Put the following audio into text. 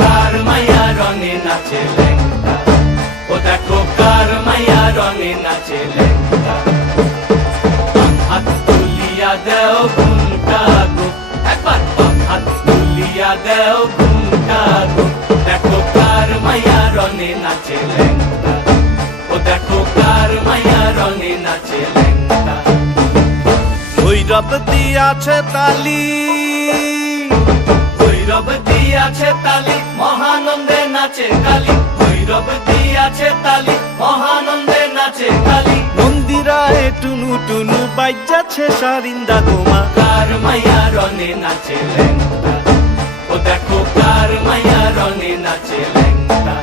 কার মায়া রনে নাচে ও দেখো কার মায়া রনে নাচে লেঙ্গা। দেও ঘুমটা গো। একবার দেখো কার মায়া রনে নাচে ও দেখো কার মায়া রনে নাচে লেঙ্গা। ভৈরব দিয়াছে তালি। দিয়াছে তালি মহানন্দে নাচে কালি ভৈরব দিয়াছে তালি মহানন্দে নাচে কালী মন্দিরায় টুনু টুনু বাইজাছে সারিন্দা গোমা কার মাইয়া রনে নাচে লেংটা ও দেখো কার মাইয়া রনে নাচে ল্যাংটা।